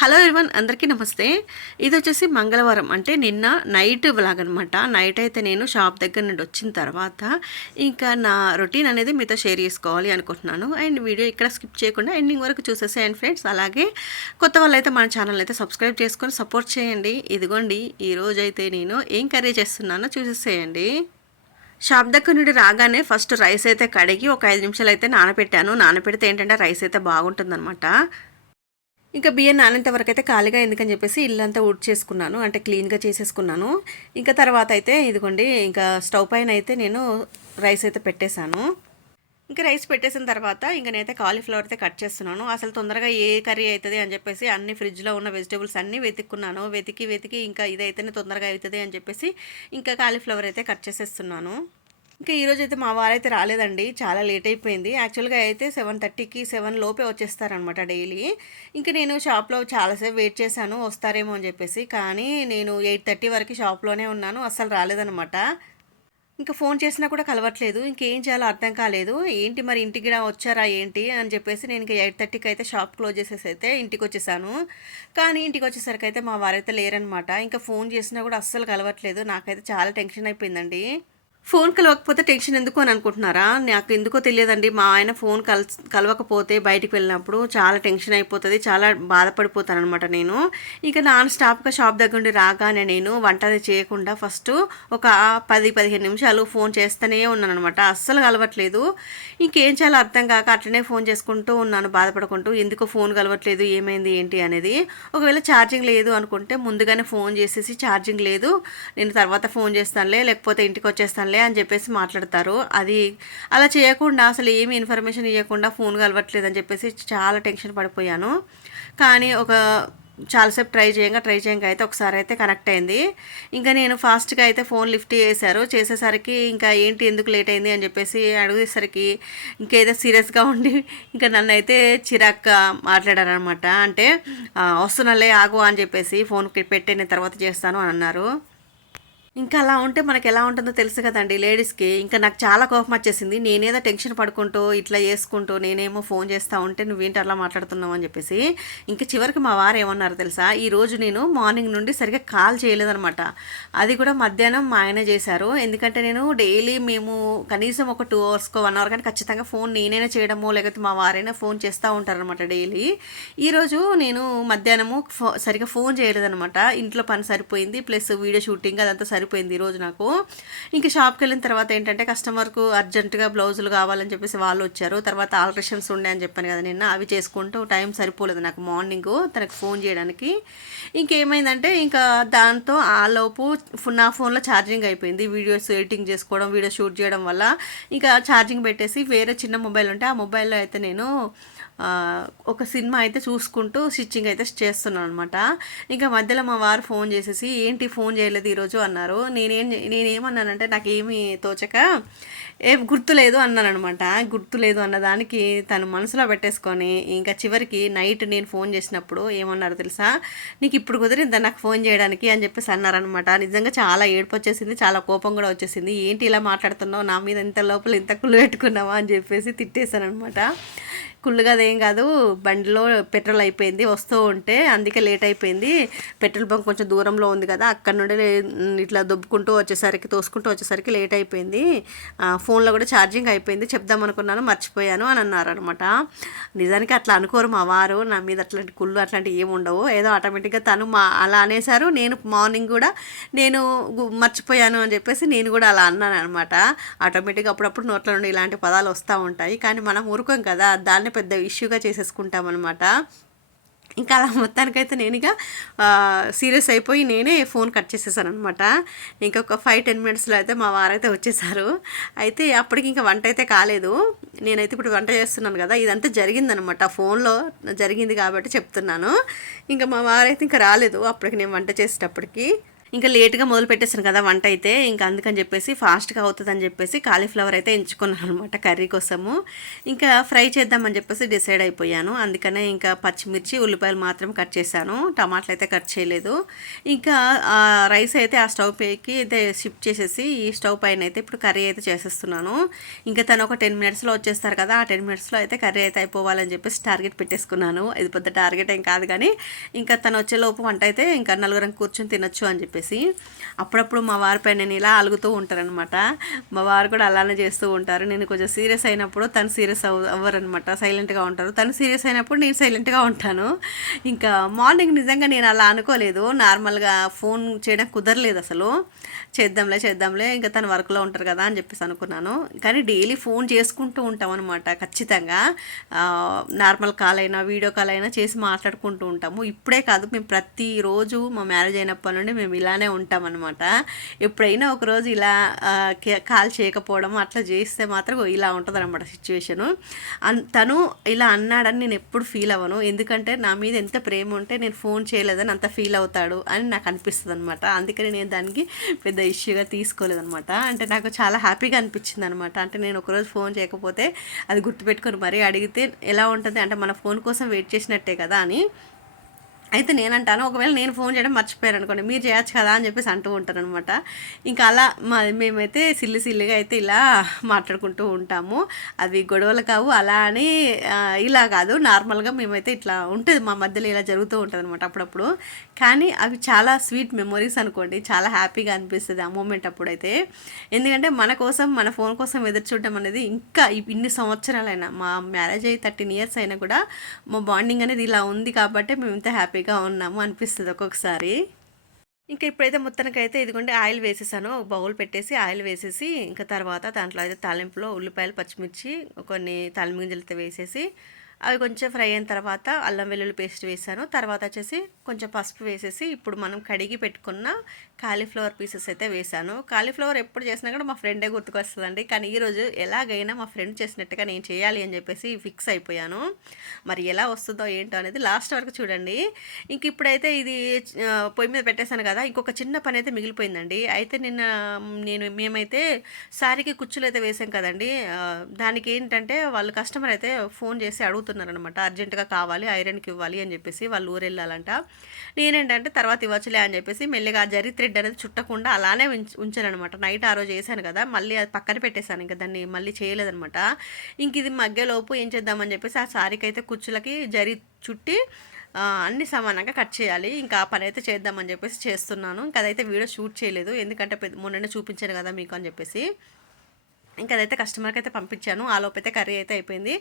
Hello everyone అందరికీ నమస్తే. ఇది వచ్చేసి మంగళవారం. అంటే నిన్న నైట్ వ్లాగ్ అనమాట నైట్ అయితే నేను షాప్ దగ్గర నుండి వచ్చిన తర్వాత ఇంకా నా రొటీన్ అనేది మీతో షేర్ చేసుకోవాలి అనుకుంటున్నాను. అండ్ వీడియో ఇక్కడ స్కిప్ చేయకుండా ఎండింగ్ వరకు చూసేసేయండి ఫ్రెండ్స్. అలాగే కొత్త వాళ్ళైతే మన ఛానల్ అయితే సబ్స్క్రైబ్ చేసుకొని సపోర్ట్ చేయండి. ఇదిగోండి ఈ రోజు అయితే నేను ఏం కర్రీ చేస్తున్నానో చూసేసేయండి. షాప్ దగ్గర నుండి రాగానే ఫస్ట్ రైస్ అయితే కడిగి ఒక ఐదు నిమిషాలు అయితే నానబెట్టాను. నానబెడితే ఏంటంటే రైస్ అయితే బాగుంటుందన్నమాట. ఇంకా బియ్యం నానేంత వరకు అయితే ఖాళీగా ఎందుకని చెప్పేసి ఇల్లంతా ఉడ్ చేసుకున్నాను అంటే క్లీన్గా చేసేసుకున్నాను. ఇంకా తర్వాత అయితే ఇదిగోండి ఇంకా స్టవ్ పైన అయితే నేను రైస్ అయితే పెట్టేశాను. ఇంకా రైస్ పెట్టేసిన తర్వాత ఇంకా నేనైతే కాలీఫ్లవర్ అయితే కట్ చేస్తున్నాను. అసలు తొందరగా ఏ కర్రీ అవుతుంది అని చెప్పేసి అన్ని ఫ్రిడ్జ్లో ఉన్న వెజిటేబుల్స్ అన్నీ వెతుక్కున్నాను. వెతికి వెతికి ఇంకా ఇదైతేనే తొందరగా అవుతుంది అని చెప్పేసి ఇంకా కాలీఫ్లవర్ అయితే కట్ చేసేస్తున్నాను. ఇంకా ఈరోజు అయితే మా వారైతే రాలేదండి. చాలా లేట్ అయిపోయింది. యాక్చువల్గా అయితే సెవెన్ థర్టీకి సెవెన్ లోపే వచ్చేస్తారనమాట డైలీ. ఇంకా నేను షాప్లో చాలాసేపు వెయిట్ చేశాను. వస్తారేమో అని చెప్పేసి. కానీ నేను ఎయిట్ థర్టీ వరకు షాప్లోనే ఉన్నాను. అస్సలు రాలేదనమాట ఇంకా ఫోన్ చేసినా కూడా కలవట్లేదు. ఇంకేం చేయాలో అర్థం కాలేదు. ఏంటి మరి ఇంటికి వచ్చారా ఏంటి అని చెప్పేసి నేను ఇంకా ఎయిట్ థర్టీకి అయితే షాప్ క్లోజ్ చేసేసి అయితే ఇంటికి వచ్చేసాను. కానీ ఇంటికి వచ్చేసరికి అయితే మా వారైతే లేరనమాట ఇంకా ఫోన్ చేసినా కూడా అస్సలు కలవట్లేదు. నాకైతే చాలా టెన్షన్ అయిపోయిందండి. ఫోన్ కలవకపోతే టెన్షన్ ఎందుకు అని అనుకుంటున్నారా? నాకు ఎందుకో తెలియదండి. మా ఆయన ఫోన్ కల్ కలవకపోతే బయటికి వెళ్ళినప్పుడు చాలా టెన్షన్ అయిపోతుంది చాలా బాధపడిపోతాను అనమాట నేను. ఇక నాన్ స్టాప్గా షాప్ దగ్గర నుండి రాగానే నేను వంట అది చేయకుండా ఫస్ట్ ఒక పది పదిహేను నిమిషాలు ఫోన్ చేస్తూనే ఉన్నాను అనమాట అస్సలు కలవట్లేదు. ఇంకేం చేయాలో అర్థం కాక అట్లనే ఫోన్ చేసుకుంటూ ఉన్నాను బాధపడుకుంటూ. ఎందుకో ఫోన్ కలవట్లేదు ఏమైంది ఏంటి అనేది. ఒకవేళ ఛార్జింగ్ లేదు అనుకుంటే ముందుగానే ఫోన్ చేసేసి ఛార్జింగ్ లేదు. నేను తర్వాత ఫోన్ చేస్తానులే లేకపోతే ఇంటికి వచ్చేస్తానులే అని చెప్పేసి మాట్లాడతారు. అది అలా చేయకుండా అసలు ఏమి ఇన్ఫర్మేషన్ ఇవ్వకుండా ఫోన్ కలవట్లేదు అని చెప్పేసి చాలా టెన్షన్ పడిపోయాను. కానీ ఒక చాలాసేపు ట్రై చేయంగా ట్రై చేయంగా అయితే ఒకసారి అయితే కనెక్ట్ అయింది. ఇంకా నేను ఫాస్ట్గా అయితే ఫోన్ లిఫ్ట్ చేశారు. చేసేసరికి ఇంకా ఏంటి ఎందుకు లేట్ అయింది అని చెప్పేసి అడిగేసరికి ఇంకేదో సీరియస్గా ఉండి ఇంకా నన్ను అయితే చిరాక్గా మాట్లాడారనమాట అంటే వస్తున్నలే వస్తున్నాలే ఆగు అని చెప్పేసి ఫోన్ పెట్టిన తర్వాత చేస్తాను అని అన్నారు. ఇంకా అలా ఉంటే మనకు ఎలా ఉంటుందో తెలుసు కదండి లేడీస్కి. ఇంకా నాకు చాలా కోపం వచ్చేసింది. నేనేదో టెన్షన్ పడుకుంటూ ఇట్లా చేసుకుంటూ నేనేమో ఫోన్ చేస్తూ ఉంటే నువ్వేంటి అలా మాట్లాడుతున్నావు అని చెప్పేసి ఇంకా చివరికి మా వారు ఏమన్నారు తెలుసా? ఈ రోజు నేను మార్నింగ్ నుండి సరిగ్గా కాల్ చేయలేదనమాట. అది కూడా మధ్యాహ్నం మా ఆయన చేశారు. ఎందుకంటే నేను డైలీ మేము కనీసం ఒక టూ అవర్స్కో వన్ అవర్ కానీ ఖచ్చితంగా ఫోన్ నేనైనా చేయడమో లేకపోతే మా వారైనా ఫోన్ చేస్తూ ఉంటారనమాట డైలీ. ఈరోజు నేను మధ్యాహ్నము ఫో సరిగ్గా ఫోన్ చేయలేదనమాట. ఇంట్లో పని సరిపోయింది. ప్లస్ వీడియో షూటింగ్ అదంతా సరిపోయింది ఈరోజు నాకు. ఇంకా షాప్కి వెళ్ళిన తర్వాత ఏంటంటే కస్టమర్కు అర్జెంటుగా బ్లౌజులు కావాలని చెప్పేసి వాళ్ళు వచ్చారు. తర్వాత ఆల్ట్రేషన్స్ ఉండే అని చెప్పాను కదా నిన్న అవి చేసుకుంటూ టైం సరిపోలేదు నాకు మార్నింగ్ తనకు ఫోన్ చేయడానికి. ఇంకేమైందంటే ఇంకా దాంతో ఆ లోపు నా ఫోన్లో ఛార్జింగ్ అయిపోయింది. వీడియోస్ ఎడిటింగ్ చేసుకోవడం వీడియో షూట్ చేయడం వల్ల ఇంకా ఛార్జింగ్ పెట్టేసి వేరే చిన్న మొబైల్ ఉంటే ఆ మొబైల్లో అయితే నేను ఒక సినిమా అయితే చూసుకుంటూ స్టిచ్చింగ్ అయితే చేస్తున్నాను అనమాట ఇంకా మధ్యలో మా వారు ఫోన్ చేసేసి ఏంటి ఫోన్ చేయలేదు ఈరోజు? అన్నారు. నేనేం నేనేమన్నానంటే నాకు ఏమీ తోచక ఏ గుర్తులేదు అన్నాను అనమాట గుర్తులేదు అన్నదానికి తను మనసులో పెట్టేసుకొని ఇంకా చివరికి నైట్ నేను ఫోన్ చేసినప్పుడు ఏమన్నారు తెలుసా? నీకు ఇప్పుడు కుదిరిందా నాకు ఫోన్ చేయడానికి? అని చెప్పేసి అన్నారనమాట నిజంగా చాలా ఏడుపు వచ్చేసింది చాలా కోపం కూడా వచ్చేసింది. ఏంటి ఇలా మాట్లాడుతున్నావు? నా మీద ఇంత లోపల ఇంత కుళ్ళు పెట్టుకున్నావా? అని చెప్పేసి తిట్టేశాను అనమాట కుళ్ళుగా అదేం కాదు. బండిలో పెట్రోల్ అయిపోయింది. వస్తూ ఉంటే అందుకే లేట్ అయిపోయింది. పెట్రోల్ బంక్ కొంచెం దూరంలో ఉంది కదా. అక్కడ నుండి ఇట్లా దొబ్బుకుంటూ వచ్చేసరికి తోసుకుంటూ వచ్చేసరికి లేట్ అయిపోయింది. ఫోన్లో కూడా ఛార్జింగ్ అయిపోయింది. చెప్దాం అనుకున్నాను మర్చిపోయాను అని అన్నారు అనమాట నిజానికి అట్లా అనుకోరు మా వారు. నా మీద అట్లాంటి కుళ్ళు అట్లాంటివి ఏమి ఉండవు. ఏదో ఆటోమేటిక్గా తను మా అలా అనేసారు నేను మార్నింగ్ కూడా నేను మర్చిపోయాను అని చెప్పేసి నేను కూడా అలా అన్నాను అనమాట ఆటోమేటిక్గా అప్పుడప్పుడు నోట్ల నుండి ఇలాంటి పదాలు వస్తూ ఉంటాయి. కానీ మనం ఊరుకోం కదా. దాన్ని పెద్ద ఇష్యూగా చేసేసుకుంటాం అనమాట ఇంకా అలా మొత్తానికైతే నేను ఇక సీరియస్ అయిపోయి నేనే ఫోన్ కట్ చేసేసాను అనమాట ఇంకొక ఫైవ్ టెన్ మినిట్స్లో అయితే మా వారైతే వచ్చేసారు. అయితే అప్పటికి ఇంకా వంట అయితే కాలేదు. నేనైతే ఇప్పుడు వంట చేస్తున్నాను కదా ఇదంతా జరిగిందనమాట ఫోన్లో జరిగింది కాబట్టి చెప్తున్నాను. ఇంకా మా వారైతే ఇంకా రాలేదు. అప్పటికి నేను వంట చేసేటప్పటికి. ఇంకా లేట్గా మొదలు పెట్టేసాను కదా వంట అయితే ఇంకా అందుకని చెప్పేసి ఫాస్ట్గా అవుతుందని చెప్పేసి కాలీఫ్లవర్ అయితే ఎంచుకున్నాను అనమాట కర్రీ కోసము. ఇంకా ఫ్రై చేద్దామని చెప్పేసి డిసైడ్ అయిపోయాను. అందుకనే ఇంకా పచ్చిమిర్చి ఉల్లిపాయలు మాత్రం కట్ చేశాను. టమాటాలు అయితే కట్ చేయలేదు. ఇంకా ఆ రైస్ అయితే ఆ స్టవ్ పైకి అయితే షిఫ్ట్ చేసేసి ఈ స్టవ్ పైన అయితే ఇప్పుడు కర్రీ అయితే చేసేస్తున్నాను. ఇంకా తను ఒక టెన్ మినిట్స్లో వచ్చేస్తారు కదా ఆ టెన్ మినిట్స్లో అయితే కర్రీ అయితే అయిపోవాలని చెప్పేసి టార్గెట్ పెట్టేసుకున్నాను. ఇది పెద్ద టార్గెట్ ఏం కాదు కానీ ఇంకా తను వచ్చేలోపు వంట అయితే ఇంకా నలుగురం కూర్చొని తినొచ్చు అని చెప్పేసి అప్పుడప్పుడు మా వారిపై నేను ఇలా అలుగుతూ ఉంటారనమాట మా వారు కూడా అలానే చేస్తూ ఉంటారు. నేను కొంచెం సీరియస్ అయినప్పుడు తను సీరియస్ అవ్ అవ్వరనమాట సైలెంట్గా ఉంటారు. తను సీరియస్ అయినప్పుడు నేను సైలెంట్గా ఉంటాను. ఇంకా మార్నింగ్ నిజంగా నేను అలా అనుకోలేదు. నార్మల్గా ఫోన్ చేయడం కుదరలేదు అసలు. చేద్దాంలే చేద్దాంలే ఇంకా తను వర్క్లో ఉంటారు కదా అని చెప్పేసి అనుకున్నాను. కానీ డైలీ ఫోన్ చేసుకుంటూ ఉంటాం అనమాట ఖచ్చితంగా నార్మల్ కాల్ అయినా వీడియో కాల్ అయినా చేసి మాట్లాడుకుంటూ ఉంటాము. ఇప్పుడే కాదు మేము ప్రతిరోజు మా మ్యారేజ్ అయినప్పటి నుండి మేము ఇలా ఇలానే ఉంటాం అనమాట ఎప్పుడైనా ఒకరోజు ఇలా కాల్ చేయకపోవడం అట్లా చేస్తే మాత్రం ఇలా ఉంటుంది అనమాట సిచ్యువేషను తను ఇలా అన్నాడని నేను ఎప్పుడు ఫీల్ అవ్వను. ఎందుకంటే నా మీద ఎంత ప్రేమ ఉంటే నేను ఫోన్ చేయలేదని అంత ఫీల్ అవుతాడు అని నాకు అనిపిస్తుంది అనమాట అందుకని నేను దానికి పెద్ద ఇష్యూగా తీసుకోలేదనమాట అంటే నాకు చాలా హ్యాపీగా అనిపించింది అనమాట అంటే నేను ఒకరోజు ఫోన్ చేయకపోతే అది గుర్తుపెట్టుకొని మరీ అడిగితే ఎలా ఉంటుంది? అంటే మన ఫోన్ కోసం వెయిట్ చేసినట్టే కదా అని. అయితే నేనంటాను ఒకవేళ నేను ఫోన్ చేయడం మర్చిపోయారు అనుకోండి మీరు చేయొచ్చు కదా అని చెప్పేసి అంటూ ఉంటారు అనమాట ఇంకా అలా మా మేమైతే సిల్లి సిల్లిగా అయితే ఇలా మాట్లాడుకుంటూ ఉంటాము. అవి గొడవలు కావు అలా అని ఇలా కాదు. నార్మల్గా మేమైతే ఇట్లా ఉంటుంది మా మధ్యలో ఇలా జరుగుతూ ఉంటుంది అనమాట అప్పుడప్పుడు. కానీ అవి చాలా స్వీట్ మెమొరీస్ అనుకోండి చాలా హ్యాపీగా అనిపిస్తుంది ఆ మూమెంట్ అప్పుడైతే. ఎందుకంటే మన కోసం మన ఫోన్ కోసం ఎదురు చూడడం అనేది ఇంకా ఇన్ని సంవత్సరాలైనా మా మ్యారేజ్ అయ్యి థర్టీన్ ఇయర్స్ అయినా కూడా మా బాండింగ్ అనేది ఇలా ఉంది కాబట్టి మేము ఇంత హ్యాపీగా ఉన్నాము అనిపిస్తుంది ఒక్కొక్కసారి. ఇంకా ఇప్పుడైతే మొత్తానికైతే ఇదిగోండి ఆయిల్ వేసేసాను. ఒక బౌల్ పెట్టేసి ఆయిల్ వేసేసి ఇంకా తర్వాత దాంట్లో అయితే తాలింపులో ఉల్లిపాయలు పచ్చిమిర్చి కొన్ని తాలింపు వేసేసి అవి కొంచెం ఫ్రై అయిన తర్వాత అల్లం వెల్లుల్లి పేస్ట్ వేసాను. తర్వాత వచ్చేసి కొంచెం పసుపు వేసేసి ఇప్పుడు మనం కడిగి పెట్టుకున్న కాలీఫ్లవర్ పీసెస్ అయితే వేసాను. కాలీఫ్లవర్ ఎప్పుడు చేసినా కూడా మా ఫ్రెండే గుర్తుకొస్తుందండి. కానీ ఈరోజు ఎలాగైనా మా ఫ్రెండ్ చేసినట్టుగా నేను చేయాలి అని చెప్పేసి ఫిక్స్ అయిపోయాను. మరి ఎలా వస్తుందో ఏంటో అనేది లాస్ట్ వరకు చూడండి. ఇంక ఇప్పుడైతే ఇది పొయ్యి మీద పెట్టేశాను కదా ఇంకొక చిన్న పని అయితే మిగిలిపోయిందండి. అయితే నిన్న నేను మేమైతే సారీకి కుచ్చులు అయితే వేసాం కదండి. దానికి ఏంటంటే వాళ్ళు కస్టమర్ అయితే ఫోన్ చేసి అడుగుతున్నారనమాట అర్జెంటుగా కావాలి ఐరన్కి ఇవ్వాలి అని చెప్పేసి వాళ్ళు ఊరు వెళ్ళాలంట నేనేంటంటే తర్వాత ఇవ్వచ్చులే అని చెప్పేసి మెల్లిగా ఆ జరి థ్రెడ్ అనేది చుట్టకుండా అలానే ఉంచ ఉంచాను అనమాట నైట్ ఆ రోజు వేసాను కదా మళ్ళీ అది పక్కన పెట్టేశాను. ఇంకా దాన్ని మళ్ళీ చేయలేదనమాట ఇంక ఇది మగ్గలోపు ఏం చేద్దామని చెప్పేసి ఆ సారీకి అయితే కుచ్చులకి జరి చుట్టి అన్ని సమానంగా కట్ చేయాలి. ఇంకా ఆ పని అయితే చేద్దామని చెప్పేసి చేస్తున్నాను. ఇంకా అదైతే వీడియో షూట్ చేయలేదు. ఎందుకంటే పెద్ద మొన్ననే చూపించాను కదా మీకు అని చెప్పేసి. ఇంకా అదైతే కస్టమర్కి అయితే పంపించాను. ఆ అయితే కర్రీ అయితే అయిపోయింది.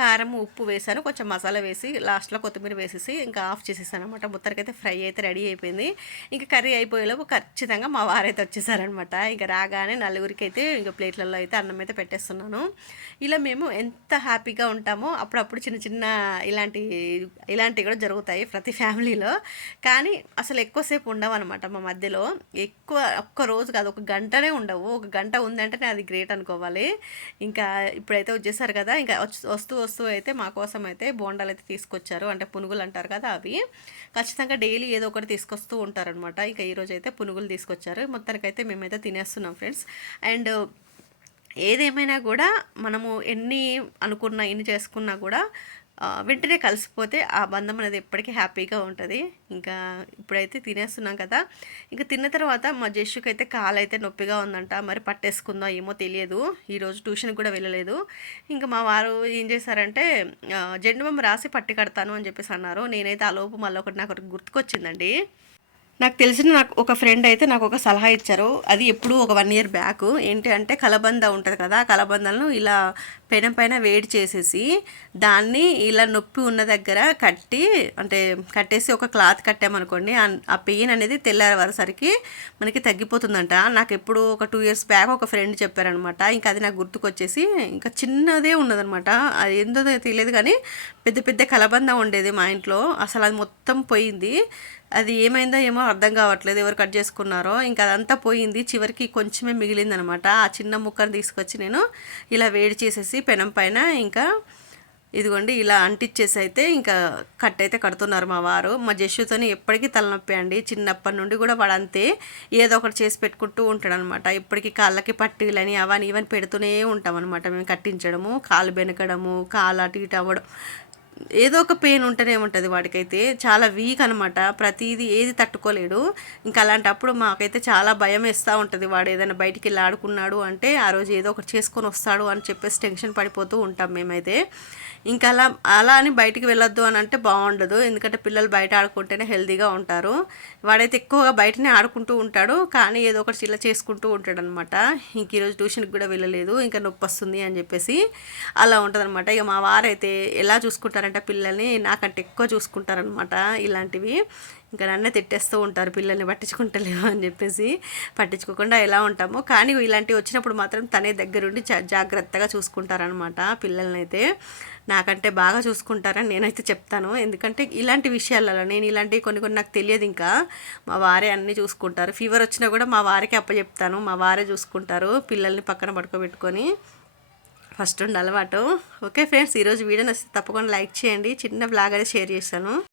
కారం ఉప్పు వేసాను. కొంచెం మసాలా వేసి లాస్ట్లో కొత్తిమీర వేసేసి ఇంకా ఆఫ్ చేసేసాను అనమాట ముత్తరికి ఫ్రై అయితే రెడీ అయిపోయింది. ఇంకా కర్రీ అయిపోయేలోపు ఖచ్చితంగా మా వారైతే వచ్చేసారనమాట ఇంకా రాగానే నలుగురికి అయితే ఇంకా ప్లేట్లలో అయితే అన్నం అయితే పెట్టేస్తున్నాను. ఇలా మేము ఎంత హ్యాపీగా ఉంటామో అప్పుడప్పుడు చిన్న చిన్న ఇలాంటి ఇలాంటివి కూడా జరుగుతాయి ప్రతి ఫ్యామిలీలో. కానీ అసలు ఎక్కువసేపు ఉండవు అనమాట మా మధ్యలో. ఎక్కువ ఒక్క రోజు కాదు ఒక గంటనే ఉండవు. ఒక గంట ఉందంటేనే అది గ్రేట్ అనుకో అనుకోవాలి ఇంకా ఇప్పుడైతే వచ్చేసారు కదా ఇంకా వస్తూ వస్తూ అయితే మా కోసం అయితే బోండాలు అయితే తీసుకొచ్చారు. అంటే పునుగులు అంటారు కదా అవి. ఖచ్చితంగా డైలీ ఏదో ఒకటి తీసుకొస్తూ ఉంటారనమాట ఇంకా ఈరోజు అయితే పునుగులు తీసుకొచ్చారు. మొత్తానికైతే మేమైతే తినేస్తున్నాం ఫ్రెండ్స్. అండ్ ఏదేమైనా కూడా మనము ఎన్ని అనుకున్నా ఎన్ని చేసుకున్నా కూడా వెంటనే కలిసిపోతే ఆ బంధం అనేది ఎప్పటికీ హ్యాపీగా ఉంటుంది. ఇంకా ఇప్పుడైతే తినేస్తున్నాం కదా. ఇంకా తిన్న తర్వాత మా జస్సుకి అయితే కాలు అయితే నొప్పిగా ఉందంట. మరి పట్టేసుకుందాం ఏమో తెలియదు. ఈరోజు ట్యూషన్కి కూడా వెళ్ళలేదు. ఇంకా మా వారు ఏం చేశారంటే ఆ, జెండు బొమ్మ రాసి పట్టి కడతాను అని చెప్పేసి అన్నారు. నేనైతే ఆ లోపు మళ్ళీ ఒకటి నాకు ఒకటి గుర్తుకొచ్చిందండి. నాకు తెలిసిన నాకు ఒక ఫ్రెండ్ అయితే నాకు ఒక సలహా ఇచ్చారు. అది ఎప్పుడు ఒక వన్ ఇయర్ బ్యాక్ ఏంటి అంటే కలబంద ఉంటుంది కదా కలబందలను ఇలా పెనం పైన వేడి చేసేసి దాన్ని ఇలా నొప్పి ఉన్న దగ్గర కట్టి అంటే కట్టేసి ఒక క్లాత్ కట్టామనుకోండి ఆ- ఆ పెయిన్ అనేది తెల్లారి మనకి తగ్గిపోతుందంట. నాకు ఎప్పుడు ఒక టూ ఇయర్స్ బ్యాక్ ఒక ఫ్రెండ్ చెప్పారనమాట. ఇంకా అది నాకు గుర్తుకొచ్చేసి ఇంకా చిన్నదే ఉన్నదనమాట. అది ఏందో తెలియదు కానీ పెద్ద పెద్ద కలబంద ఉండేది మా ఇంట్లో. అసలు అది మొత్తం పోయింది. అది ఏమైందో ఏమో అర్థం కావట్లేదు ఎవరు కట్ చేసుకున్నారో. ఇంకా అదంతా పోయింది. చివరికి కొంచెమే మిగిలిందనమాట. ఆ చిన్న ముక్కను తీసుకొచ్చి నేను ఇలా వేడి చేసేసి పెనం పైన ఇంకా ఇదిగోండి ఇలా అంటిచ్చేసి అయితే ఇంకా కట్ అయితే కడుతున్నారు మా వారు. మా జస్సుతోని ఎప్పటికీ తలనొప్పి అండి. చిన్నప్పటి నుండి కూడా వాడు అంతే. ఏదో ఒకటి చేసి పెట్టుకుంటూ ఉంటాడు అనమాట ఇప్పటికీ కాళ్ళకి పట్టీలని అవని ఇవని పెడుతూనే ఉంటాం అనమాట మేము కట్టించడము కాలు బెనకడము కాలు అటు ఇటు అవ్వడం. ఏదో ఒక పెయిన్ ఉంటూనే ఉంటుంది వాడికైతే. చాలా వీక్ అనమాట ప్రతిదీ ఏది తట్టుకోలేడు. ఇంకా అలాంటప్పుడు మాకైతే చాలా భయం వేస్తూ ఉంటుంది. వాడు ఏదైనా బయటికి వెళ్ళి ఆడుకున్నాడు అంటే ఆ రోజు ఏదో ఒకటి చేసుకొని వస్తాడు అని చెప్పేసి టెన్షన్ పడిపోతూ ఉంటాం మేమైతే. ఇంకా అలా అలా అని బయటికి వెళ్ళొద్దు అని అంటే బాగుండదు. ఎందుకంటే పిల్లలు బయట ఆడుకుంటేనే హెల్తీగా ఉంటారు. వాడైతే ఎక్కువగా బయటనే ఆడుకుంటూ ఉంటాడు. కానీ ఏదో ఒకటి ఇలా చేసుకుంటూ ఉంటాడు అనమాట ఇంక ఈరోజు ట్యూషన్కి కూడా వెళ్ళలేదు. ఇంకా నొప్పి వస్తుంది అని చెప్పేసి అలా ఉంటుంది అనమాట ఇక మా వారైతే ఎలా చూసుకుంటారంటే పిల్లల్ని నాకంటే ఎక్కువ చూసుకుంటారనమాట ఇలాంటివి. ఇంకా నన్నే తిట్టేస్తూ ఉంటారు పిల్లల్ని పట్టించుకుంటలేము అని చెప్పేసి పట్టించుకోకుండా ఎలా ఉంటామో. కానీ ఇలాంటివి వచ్చినప్పుడు మాత్రం తనే దగ్గరుండి జా జాగ్రత్తగా చూసుకుంటారనమాట పిల్లల్ని అయితే నాకంటే బాగా చూసుకుంటారని నేనైతే చెప్తాను. ఎందుకంటే ఇలాంటి విషయాలలో నేను ఇలాంటివి కొన్ని కొన్ని నాకు తెలియదు ఇంకా. మా వారే అన్నీ చూసుకుంటారు. ఫీవర్ వచ్చినా కూడా మా వారికి అప్పచెప్తాను మా వారే చూసుకుంటారు పిల్లల్ని పక్కన పడుకోబెట్టుకొని. ఫస్ట్ ఉండి అలవాటు. ఓకే ఫ్రెండ్స్ ఈరోజు వీడియో నచ్చితే తప్పకుండా లైక్ చేయండి. చిన్న బ్లాగ్ అయితే షేర్ చేశాను